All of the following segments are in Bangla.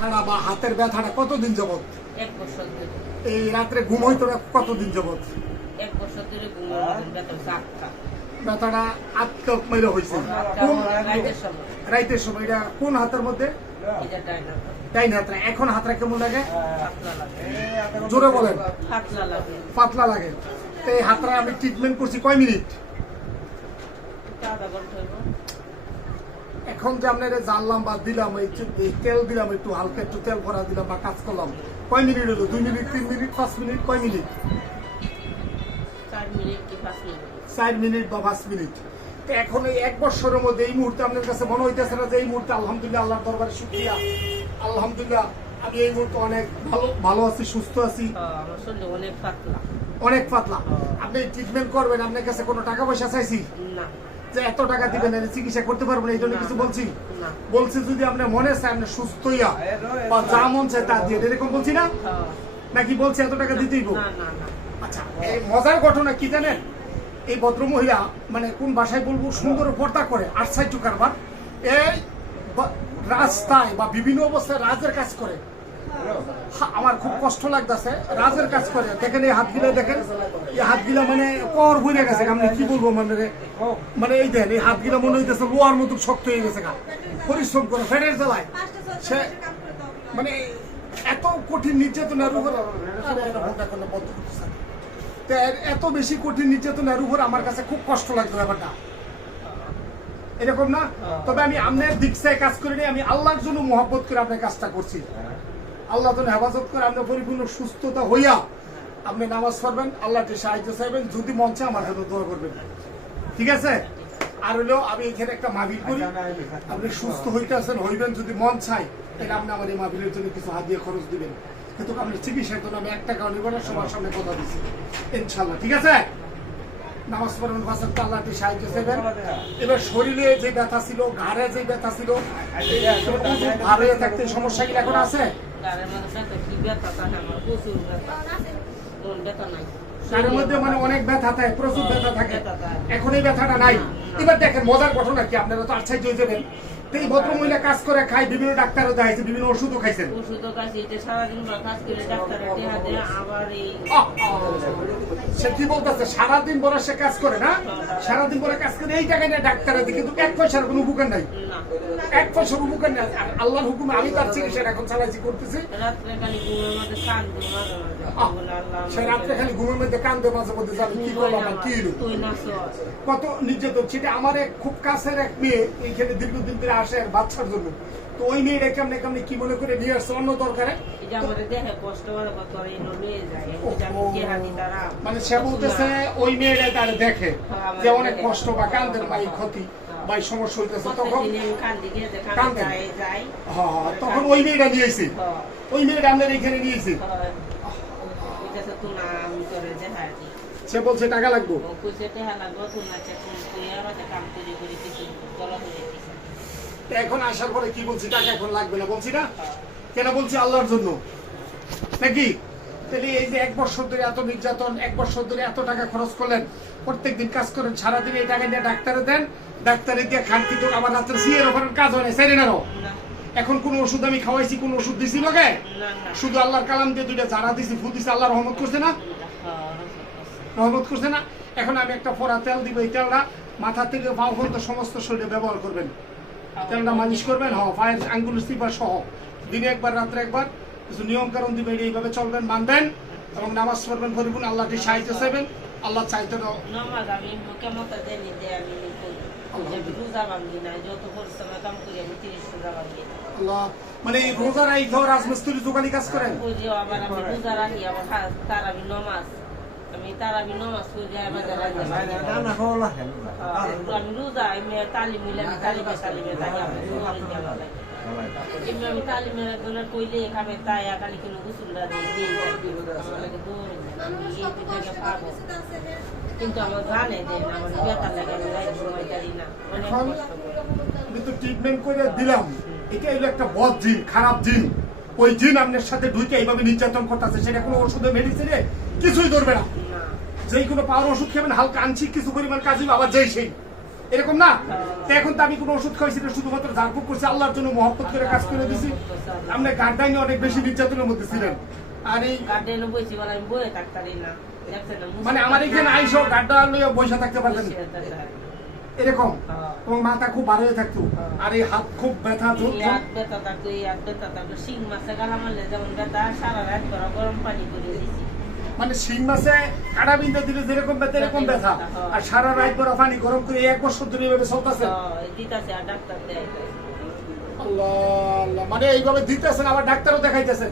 ব্যথাটা বা হাতের ব্যথাটা কতদিন যাবত? 1 বছর ধরে। এই রাত্রে ঘুম হইতো না কতদিন যাবত? 1 বছর ধরে ব্যথাটা আটকা মেরে হয়েছে রাইতের সময়। এটা কোন হাতের মধ্যে? ডাইন হাতরা। এখন হাতরা কেমন লাগে? জোরে বলেন। পাতলা লাগে। তো এই হাতরা আমি ট্রিটমেন্ট করছি কয় মিনিট? এখন যে আপনার জানলাম বা দিলাম এই তেল দিলাম, একটু হালকা একটু তেল ভরা দিলাম বা কাজ করলাম, কয় মিনিট হলো? 2 মিনিট, 3 মিনিট, 5 মিনিট? কয় মিনিট? 4 মিনিট বা 5 মিনিট। তো এখন এই 1 বছরের মধ্যে এই মুহূর্তে আপনার কাছে মনে হইতেছে না যে এই মুহূর্তে আলহামদুলিল্লাহ, আল্লাহর দরবারে শুকরিয়া, আলহামদুলিল্লাহ আমি এই মুহূর্তে অনেক ভালো আছি, সুস্থ আছি? অনেক পাতলা। আপনি ট্রিটমেন্ট করবেন, আপনার কাছে কোনো টাকা পয়সা চাইছি না যে এত টাকা দিবেন চিকিৎসা করতে পারবেন এই জন্য কিছু বলছি? বলছি যদি আপনার মনে চায় আপনি সুস্থ হইয়া বা যা মন চায় তা দিয়ে এরকম বলছি না? নাকি বলছি এত টাকা দিতেই? আচ্ছা, এই মজার ঘটনা কি জানেন? এই ভদ্র মহিলা মানে কোন ভাষায় বলবো, সুন্দর পর্দা করে আটসাই টু কারবার, এই রাস্তায় বা বিভিন্ন অবস্থায় রাজের কাজ করে। আমার খুব কষ্ট লাগতেছে, রাজের কাজ করে। দেখেন এই হাতগুলা, দেখেন এই হাতগুলা মানে কর বইরে গেছে। আমি কি বলবো মানে এই দেন এই হাতগুলা মনে হইতেছে লোহার মতো শক্ত হয়ে গেছে। পরিশ্রম করে ফেটের জ্বালায় সে মানে এত কঠিন নির্যাতনের উপর, এত বেশি কঠিন নির্যাতনের উপর আমার কাছে খুব কষ্ট লাগতো ব্যাপারটা, এরকম না? তবে আমি আপনার দিক থেকে কাজ করিনি, আমি আল্লাহর জন্য মহব্বত করে আপনার কাজটা করছি। আল্লাহ যেন হেফাজত করে আপনার পরিপূর্ণ সুস্থতা হইয়া আপনি নামাজ পড়বেন, আল্লাহকে সাহায্য চাইবেন, যদি মন চায় আমার জন্য দোয়া করবেন, ঠিক আছে? আর হলো আমি এখানে একটা মাহফিল করি, আপনি সুস্থ হইতেছেন হইবেন, যদি মন চাই তাহলে আপনি আমার এই মাহফিলের জন্য কিছু হাত দিয়ে খরচ দিবেন, কিন্তু আপনি চিকিৎসার জন্য আমি 1 টাকাও নিব না, সবার সামনে কথা দিচ্ছি ইনশাল্লাহ, ঠিক আছে? নামাজ পড়বেন, আল্লাহকে সাহায্য চাইবেন। এবার শরীরে যে ব্যথা ছিল, ঘাড়ে যে ব্যথা ছিল, ভালো থাকতে সমস্যা কি এখন আছে? তার মধ্যে মানে অনেক ব্যথা থাকে, প্রচুর ব্যথা থাকে, এখন এই ব্যথাটা নাই। এবার দেখেন মজার ঘটনা কি, আপনারা তো আশ্চর্য হয়ে যাবেন। এই ভদ্র মহিলা কাজ করে খায়, বিভিন্ন ডাক্তারও দেখাইছে, বিভিন্ন ওষুধও খাইছেন। সে কি বলতেছে সারাদিন পরে সে কাজ করে না, সারাদিন পরে কাজ করে এই জায়গায় ডাক্তারের দিকে, কিন্তু 1 পয়সার কোনো উপকার নাই, 1 পয়সার উপকার নেই। আল্লাহর হুকুমে আমি তার চিকিৎসা এখন চালাইছি, করতেছি। সে রাত্রে খালি ঘুমের মধ্যে কান্দে, মাঝে মধ্যে যাবে কি করলাম কি কত নির্যাতন। সেটা আমার এক খুব কাছের এক মেয়ে এইখানে দীর্ঘদিন ধরে আসে এক বাচ্চার জন্য। তো ওই মেয়েটা কেমনে কেমনে কি মনে করে নিয়ে আসছে অন্য দরকারে, মানে সে বলতেছে ওই মেয়েটা তার দেখে যে অনেক কষ্ট বা কান্দের বা এই ক্ষতি বা এই সমস্যা হইতেছে, তখন কান্দে। তখন ওই মেয়েটা নিয়েছি, ওই মেয়েটা আপনার এখানে নিয়েছি। সে বলছে টাকা লাগবো, এখন আসার পরে কি বলছি, টাকা এখন লাগবে না বলছি না? কেন বলছি? আল্লাহর জন্য নাকি? তাহলে এই যে 1 বছর ধরে এত নির্যাতন, 1 বছর ধরে এত টাকা খরচ করলেন, প্রত্যেকদিন কাজ করেন, সারাদিন এই টাকা নিয়ে ডাক্তারে দেন, ডাক্তারে দিয়ে খান, কিন্তু আবার রাত্রে সিয়ের ওখানে কাজ হয় না, সেরে না। এখন কোন ওষুধ আমি খাওয়াইছি, কোন ওষুধ দিছি লোকে? শুধু আল্লাহর কালাম দিয়ে 2টা জানা দিছি, ফু দিছি, আল্লাহ রহমত করছে না? রহমত করছে না? এখন আমি একটা ফোড়া তেল দিব, এই তেলটা মাথা থেকে পা পর্যন্ত সমস্ত শরীরে ব্যবহার করবেন, তেলটা মালিশ করবেন, পায়ের আঙ্গুল চিপা সহ, দিনে 1 বার রাত্রে 1 বার, কিছু নিয়ম কারণ দিবেন, এইভাবে চলবেন, মানবেন এবং নামাজ পড়বেন, পরিপূর্ণ আল্লাহকে সাহায্য চাইবেন। আল্লাহ চাইতে মানে এই রোজা রাই রাজমিস্ত্রি দোকানি কাজ করেন? আমি তারাবি নামাজ পড়ি, আমি রোজা, আমি তালিমে আমি তালিমের জন্য কইলে এখানে তাই আগালি কোনো গুসুলরা দিয়ে পাবো, কিন্তু আমার জানে যে আমার ব্যথা লাগে না, আমি তো ট্রিটমেন্ট করে দিলাম, এটা হলো একটা বদ জিন, খারাপ জিন। ওই জিন আপনার সাথে ঢুকে এইভাবে নির্যাতন করতেছে, সেটা কোনো ওষুধে মেডিসিনে কিছুই ধরবে না। যেই কোনো পাওয়ার ওষুধ খাবেন, হালকা আংশিক কিছু পরিমাণ কাজ হবে, আবার যেই সেই এরকম না? তো এখন তো আমি কোনো ওষুধ খাইছি না, শুধুমাত্র ঝাড়ফুঁক করছি, আল্লাহর জন্য মহব্বত করে কাজ করে দিছি। আপনি গার্ডাইনে অনেক বেশি নির্যাতনের মধ্যে ছিলেন, আর এই গার্ডেনে বসে বলে আমি বয়ে থাকতারি না, দেখছেন না, মানে আমার এখানে আইসো গাড্ডা লইয়া বসে থাকতে পারতেন না। এরকম এবং মাথা খুব ভালো হয়ে থাকতো, আর এই হাত খুব ব্যথা এই হাত ব্যথা থাকতো, এই হাত ব্যথা থাকতো, শিং মাছে গালা মারলে যেমন ব্যথা, সারা রাত ধরা গরম পানি করে দিছি। মানে শিং মাছে কাটা বিন্দা দিলে যেরকম ব্যথা এরকম ব্যথা, আর সারা রাত ধরে পানি গরম করে 1 বছর ধরে এইভাবে চলতেছে। দিতাছে আর ডাক্তার দেয়। আল্লাহ আল্লাহ, মানে এইভাবে দিতেছেন আবার ডাক্তারও দেখাইতেছেন।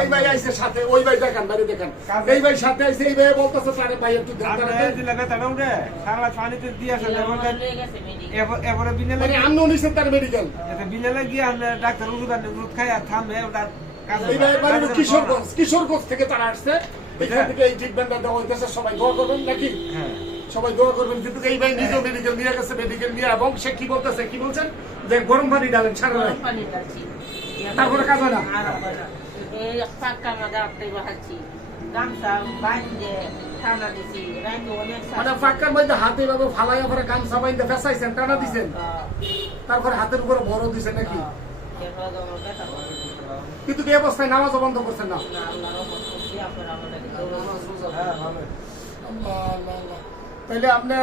এই ভাই আইছে সাথে, ওই ভাই দেখেন, বাইরে দেখেন, এই ভাই সাথে আইছে, এই ভাই বলতেছে তারে ভাই একটু দেন তারে। মানে আন্ন নিছেন তার মেডিকেল। এই ভাই বাড়ি কিশোরগঞ্জ, কিশোরগঞ্জ থেকে তারা আসছে, এখান থেকে এই ট্রিটমেন্টটা দেওয়া হইতেছে। সবাই দোয়া করবেন নাকি? সবাই দোয়া করবেন। কিন্তু এই ভাই নিজেও মেডিকেল নিয়ে গেছে, মেডিকেল নিয়ে, এবং সে কি বলতেছে, কি বলছেন যে গরম পানি ডালেন সারা রাত, তারপরে কাজ হয় না। এই পাক্কা মাদা আপনি বাহাচ্ছি, গামছা বাইন্ধে ঠান্ডা দিছি, রাইতে অনেক মানে ফাঁকার মধ্যে হাতে ভাবে ফালাইয়া পরে গামছা বাইন্ধে ফেসাইছেন, টানা দিছেন, তারপরে হাতের উপরে বড় দিছেন নাকি? কিন্তু এই অবস্থায় নামাজও বন্ধ করছেন না। তাইলে আপনি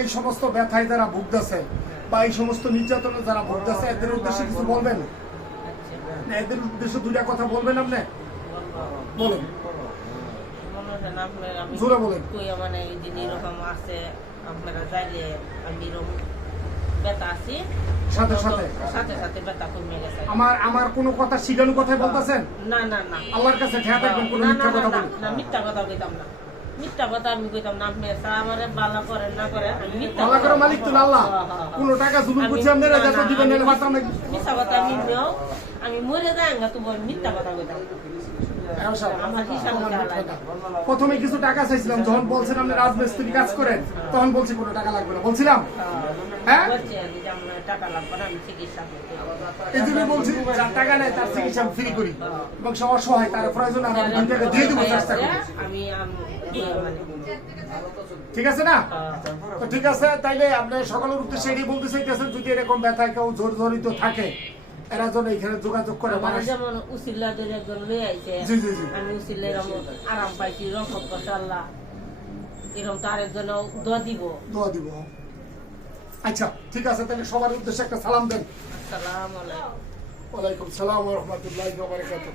এই সমস্ত ব্যথায় যারা ভুগতেছে বা এই সমস্ত নির্যাতনে যারা ভুগতেছে, এদের উদ্দেশ্যে কিছু বলবেন? না, এদের উদ্দেশ্যে দুইটা কথা বলবেন আপনি? বলেন, জোরে বলেন। মানে যদি এরকম আছে আপনারা চাইলে আমি এরকম ব্যথা আছি, সাথে সাথে সাথে সাথে ব্যথা কমে গেছে। আমার কোনো কথা শিখানো কথাই বলতেছেন? না না না, আল্লাহর কাছে ঠেয়া থাকবেন, কোনো না মিথ্যা না কথা না বলেন না, মিথ্যা কথা কইতাম না, মিথ্যা কথা আমি কইতাম না। আপনি আমারে বালা করেন না করেন, আমি মিথ্যা আল্লাহ করে মালিক তো আল্লাহ। কোনো টাকা জুলুম করছি আপনারা, যত দিবেন নিলে পারতাম নাকি? মিথ্যা কথা আমি নেও, আমি মরে যাই না, তো মিথ্যা কথা কইতাম। আমার হিসাব প্রথমে কিছু টাকা চাইছিলাম, যখন বলছেন আপনি রাজমিস্ত্রি কাজ করেন, তখন বলছি কোনো টাকা লাগবে না, বলছিলাম। হ্যাঁ, টাকা লাগবে না, আমি চিকিৎসা করতে। এই জন্য বলছি যার টাকা নেই তার চিকিৎসা ফ্রি করি, এবং সব অসহায় তার প্রয়োজন আর আমি 2 টাকা দিয়ে দেবো চেষ্টা করি। আমি ঠিক আছে না? তো ঠিক আছে, তাইলে আপনি সকলের উদ্দেশ্যে এটাই বলতে চাইতেছেন, যদি এরকম ব্যথায় কেউ জড়িত থাকে, এরা যেন এখানে যোগাযোগ করে। আমার যেমন উসিল্লা ধরে একজন লয়ে আইছে, জি জি জি, আমি উসিল্লা এরকম আরাম পাইছি, রহমত করছে আল্লাহ, এরকম তার একজন দোয়া দিব, দোয়া দিব। আচ্ছা ঠিক আছে, তাহলে সবার উদ্দেশ্যে একটা সালাম দেন। আসসালামু আলাইকুম। ওয়ালাইকুম সালাম ওয়া রাহমাতুল্লাহি ওয়া বারাকাতুহু।